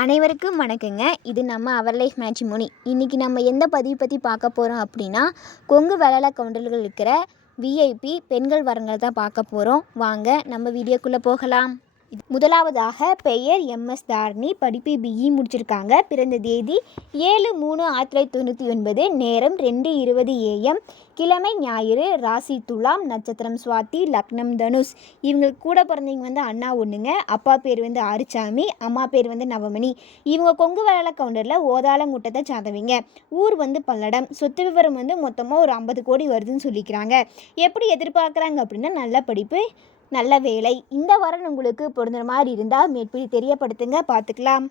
அனைவருக்கும் வணக்கங்க. இது நம்ம அவர் லைஃப் மேட்ரிமோனி. இன்றைக்கி நம்ம எந்த பதிவு பற்றி பார்க்க போகிறோம் அப்படின்னா, கொங்கு வேளாள கவுண்டர்கள் இருக்கிற விஐபி பெண்கள் வரங்களை தான் பார்க்க போகிறோம். வாங்க நம்ம வீடியோக்குள்ளே போகலாம். முதலாவதாக பெயர் எம்எஸ் தாரணி, படிப்பு பிஇ முடிச்சிருக்காங்க. பிறந்த தேதி 7/3/1999, நேரம் 2:20 AM, கிழமை ஞாயிறு, ராசி துலாம், நட்சத்திரம் சுவாதி, லக்னம் தனுஷ். இவங்களுக்கு கூட பிறந்தவங்க வந்து அண்ணா ஒன்றுங்க. அப்பா பேர் வந்து ஆறுசாமி, அம்மா பேர் வந்து நவமணி. இவங்க கொங்கு வேளாள கவுண்டரில் ஓதாளங்குட்டத்தை சார்ந்தவங்க. ஊர் வந்து பல்லடம். சொத்து விவரம் வந்து மொத்தமாக ஒரு 50 கோடி வருதுன்னு சொல்லிக்கிறாங்க. எப்படி எதிர்பார்க்குறாங்க அப்படின்னா, நல்ல படிப்பு, நல்ல வேலை. இந்த வாரம் உங்களுக்கு பொருந்துற மாதிரி இருந்தால் மேற்படி தெரியப்படுத்துங்க, பார்த்துக்கலாம்.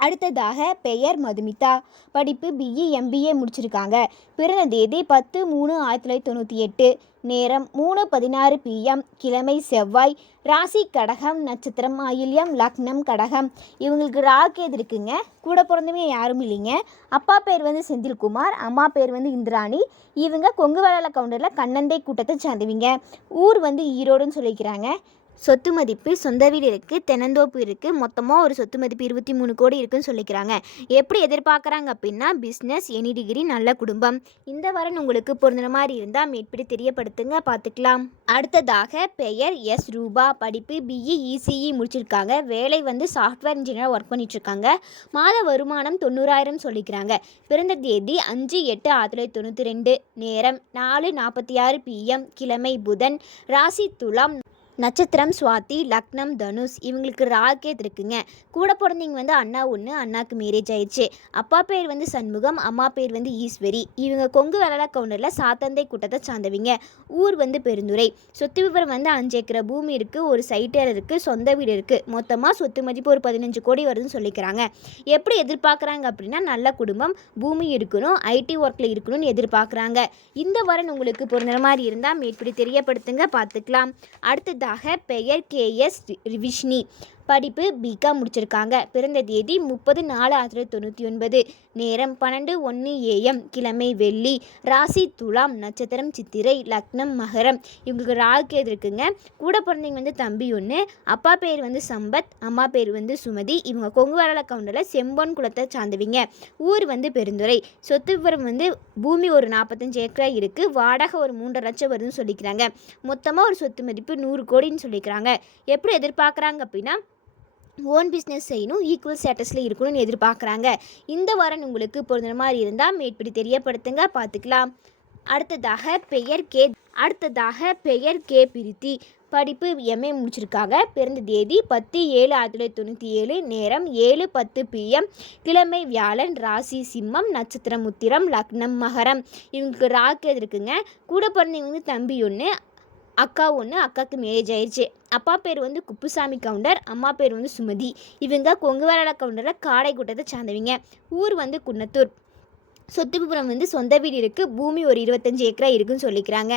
அடுத்ததாக பெயர் மதுமிதா, படிப்பு பிஇ எம்பிஏ முடிச்சிருக்காங்க. பிறந்த தேதி 10/3/1998, நேரம் 3:16 PM, கிழமை செவ்வாய், ராசி கடகம், நட்சத்திரம் ஆயில்யம், லக்னம் கடகம். இவங்களுக்கு ராகேது இருக்குங்க. கூட பிறந்தவங்க யாரும் இல்லைங்க. அப்பா பேர் வந்து செந்தில்குமார், அம்மா பேர் வந்து இந்திராணி. இவங்க கொங்கு வேளாள கவுண்டரில் கண்ணந்தை கூட்டத்தை சார்ந்தவங்க. ஊர் வந்து ஈரோடுன்னு சொல்லிக்கிறாங்க. சொத்து மதிப்பு, சொந்த வீடு இருக்குது, தென்னந்தோப்பு இருக்குது. மொத்தமாக ஒரு சொத்து மதிப்பு 23 கோடி இருக்குதுன்னு சொல்லிக்கிறாங்க. எப்படி எதிர்பார்க்குறாங்க அப்படின்னா, பிஸ்னஸ், எனி டிகிரி, நல்ல குடும்பம். இந்த வாரம் உங்களுக்கு பொருந்துற மாதிரி இருந்தால் மேற்படி தெரியப்படுத்துங்க, பார்த்துக்கலாம். அடுத்ததாக பெயர் எஸ் ரூபா, படிப்பு பிஇ இசிஇ முடிச்சிருக்காங்க. வேலை வந்து சாஃப்ட்வேர் இன்ஜினியராக ஒர்க் பண்ணிட்டுருக்காங்க. மாத வருமானம் 90,000 சொல்லிக்கிறாங்க. பிறந்த தேதி 5/8/1992, நேரம் 4:46 PM, கிழமை புதன், ராசி துலாம், நட்சத்திரம் சுவாதி, லக்னம் தனுஷ். இவங்களுக்கு ராகேத் இருக்குங்க. கூட பிறந்தவங்க வந்து அண்ணா ஒன்று, அண்ணாக்கு மேரேஜ் ஆயிடுச்சு. அப்பா பேர் வந்து சண்முகம், அம்மா பேர் வந்து ஈஸ்வரி. இவங்க கொங்கு வேளாள கவுண்டரில் சாத்தந்தை கூட்டத்தை சார்ந்தவங்க. ஊர் வந்து பெருந்துறை. சொத்து விவரம் வந்து 5 ஏக்கர் பூமி இருக்குது, ஒரு சைட்டர் இருக்குது, சொந்த வீடு இருக்குது. மொத்தமாக சொத்து மதிப்பு ஒரு 15 கோடி வருதுன்னு சொல்லிக்கிறாங்க. எப்படி எதிர்பார்க்குறாங்க அப்படின்னா, நல்ல குடும்பம், பூமி இருக்கணும், ஐடி ஒர்க்கில் இருக்கணும்னு எதிர்பார்க்குறாங்க. இந்த வாரம் உங்களுக்கு பொருந்துற மாதிரி இருந்தால் மேற்படி தெரியப்படுத்துங்க, பார்த்துக்கலாம். அடுத்ததாக பெயர் கேஎஸ் விஷ்ணி, படிப்பு பிகாம் முடிச்சிருக்காங்க. பிறந்த தேதி 30/4/1999, நேரம் 12:01 AM, கிழமை வெள்ளி, ராசி துலாம், நட்சத்திரம் சித்திரை, லக்னம் மகரம். இவங்களுக்கு ராகேது இருக்குங்க. கூட பிறந்தவங்க வந்து தம்பி ஒன்று, அப்பா பேர் வந்து சம்பத், அம்மா பேர் வந்து சுமதி. இவங்க கொங்கு வேளாள கவுண்டரில் செம்பொன் குலத்தை சார்ந்தவங்க. ஊர் வந்து பெருந்துறை. சொத்து விவரம் வந்து பூமி ஒரு 45 ஏக்கர் இருக்குது. வாடகை ஒரு 3.5 லட்சம் வருதுன்னு சொல்லிக்கிறாங்க. மொத்தமாக ஒரு சொத்து மதிப்பு 100 கோடின்னு சொல்லிக்கிறாங்க. எப்படி எதிர்பார்க்குறாங்க அப்படின்னா, ஓன் பிஸ்னஸ் செய்யணும், ஈக்குவல் ஸ்டேட்டஸில் இருக்கணும்னு எதிர்பார்க்குறாங்க. இந்த வாரம் உங்களுக்கு பொருந்துற மாதிரி இருந்தால் மேற்படி தெரியப்படுத்துங்க, பார்த்துக்கலாம். அடுத்ததாக பெயர் கே பிரித்தி, படிப்பு எம்ஏ முடிச்சிருக்காங்க. பிறந்த தேதி 10/7/1997, நேரம் 7:10 PM, கிழமை வியாழன், ராசி சிம்மம், நட்சத்திரம் உத்திரம், லக்னம் மகரம். இவங்களுக்கு ராகேது இருக்குங்க. கூட பிறந்தவங்க வந்து தம்பி ஒன்று, அக்கா ஒன்று, அக்காவுக்கு மேரேஜ் ஆயிடுச்சு. அப்பா பேர் வந்து குப்புசாமி கவுண்டர், அம்மா பேர் வந்து சுமதி. இவங்க கொங்கு வேளாள கவுண்டரில் காடை கூட்டத்தை சார்ந்தவங்க. ஊர் வந்து குன்னத்தூர். சொத்து விவரம் வந்து சொந்த வீடு இருக்குது, பூமி ஒரு 25 ஏக்கரா இருக்குன்னு சொல்லிக்கிறாங்க.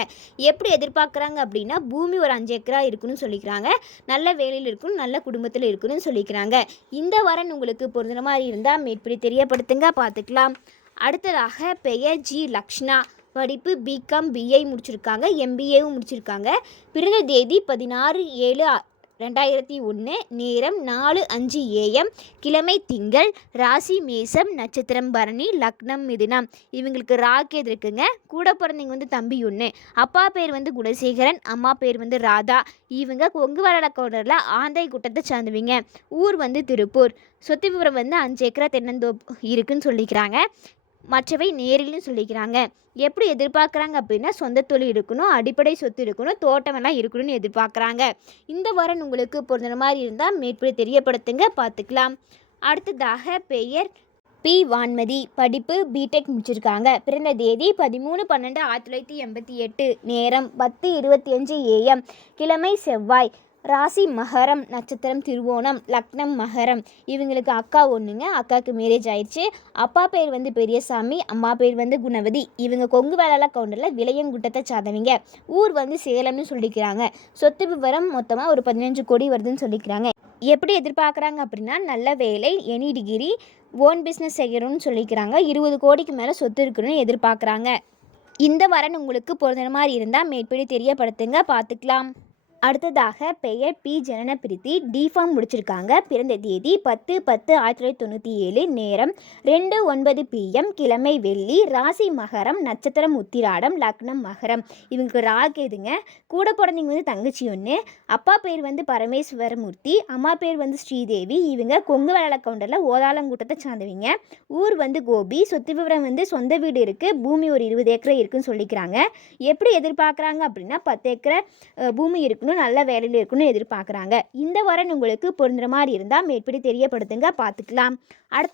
எப்படி எதிர்பார்க்குறாங்க அப்படின்னா, பூமி ஒரு 5 ஏக்கரா இருக்குன்னு சொல்லிக்கிறாங்க. நல்ல வேலையில் இருக்கணும், நல்ல குடும்பத்தில் இருக்கணும்னு சொல்லிக்கிறாங்க. இந்த வாரம் உங்களுக்கு பொருந்துற மாதிரி இருந்தால் மேற்படி தெரியப்படுத்துங்க, பார்த்துக்கலாம். அடுத்ததாக பெயர் ஜி லக்ஷ்ணா, படிப்பு பிகாம் பிஐ முடிச்சிருக்காங்க. எம்பிஏவும் முடிச்சிருக்காங்க. பிறந்த தேதி 16/7/2001, நேரம் 4:05 AM, கிழமை திங்கள், ராசி மேசம், நட்சத்திரம் பரணி, லக்னம் மிதுனம். இவங்களுக்கு ராகேது இருக்குங்க. கூட பிறந்தவங்க வந்து தம்பி ஒன்று, அப்பா பேர் வந்து குணசேகரன், அம்மா பேர் வந்து ராதா. இவங்க கொங்கு வேளாள கவுண்டரில் ஆந்தை கூட்டத்தை சார்ந்தவங்க. ஊர் வந்து திருப்பூர். சொத்து விவரம் வந்து 5 ஏக்கரா தென்னந்தோப்பு இருக்குன்னு சொல்லிக்கிறாங்க. மற்றவை நேரில்னு சொல்லிக்கிறாங்க. எப்படி எதிர்பார்க்குறாங்க அப்படின்னா, சொந்த தொழில் இருக்கணும், அடிப்படை சொத்து இருக்கணும், தோட்டமெல்லாம் இருக்கணும்னு எதிர்பார்க்குறாங்க. இந்த வாரம் உங்களுக்கு பொருந்துற மாதிரி இருந்தால் மேற்படி தெரியப்படுத்துங்க, பார்த்துக்கலாம். அடுத்ததாக பெயர் பி வான்மதி, படிப்பு பிடெக் முடிச்சிருக்காங்க. பிறந்த தேதி 13/12/1988, நேரம் 10:25 AM, கிழமை செவ்வாய், ராசி மகரம், நட்சத்திரம் திருவோணம், லக்னம் மகரம். இவங்களுக்கு அக்கா ஒன்றுங்க, அக்காவுக்கு மேரேஜ் ஆயிடுச்சு. அப்பா பேர் வந்து பெரியசாமி, அம்மா பேர் வந்து குணவதி. இவங்க கொங்கு வேளாள கவுண்டரில் விளையங்குட்டத்தை சார்ந்தவங்க. ஊர் வந்து சேலம்னு சொல்லிக்கிறாங்க. சொத்து விவரம் மொத்தமாக ஒரு 15 கோடி வருதுன்னு சொல்லிக்கிறாங்க. எப்படி எதிர்பார்க்குறாங்க அப்படின்னா, நல்ல வேலை, எனி டிகிரி, ஓன் பிஸ்னஸ் செய்யணும்னு சொல்லிக்கிறாங்க. 20 கோடிக்கு மேலே சொத்து இருக்கணும்னு எதிர்பார்க்குறாங்க. இந்த வாரம் உங்களுக்கு பொருந்துற மாதிரி இருந்தால் மேற்படி தெரியப்படுத்துங்க, பார்த்துக்கலாம். அடுத்ததாக பெயர் பி ஜனனபிரித்தி, டிஃபார்ம் முடிச்சிருக்காங்க. பிறந்த தேதி 10/10/1997, நேரம் 2:09 PM, கிழமை வெள்ளி, ராசி மகரம், நட்சத்திரம் உத்திராடம், லக்னம் மகரம். இவங்களுக்கு ராகேதுங்க. கூட பிறந்தவங்க வந்து தங்கச்சி ஒன்று. அப்பா பேர் வந்து பரமேஸ்வரமூர்த்தி, அம்மா பேர் வந்து ஸ்ரீதேவி. இவங்க கொங்கு வேளாள கவுண்டரில் ஓதாளங்கூட்டத்தை சார்ந்தவங்க. ஊர் வந்து கோபி. சொத்து விவரம் வந்து சொந்த வீடு இருக்குது, பூமி ஒரு 20 ஏக்கர் இருக்குன்னு சொல்லிக்கிறாங்க. எப்படி எதிர்பார்க்குறாங்க அப்படின்னா 10 ஏக்கர் பூமி இருக்கணும், நல்ல வேலையில் இருக்கணும்னு எதிர்பார்க்குறாங்க. இந்த வாரம் உங்களுக்கு பொருந்துற மாதிரி இருந்தால் மேற்படி தெரியப்படுத்துங்க, பார்த்துக்கலாம். அடுத்த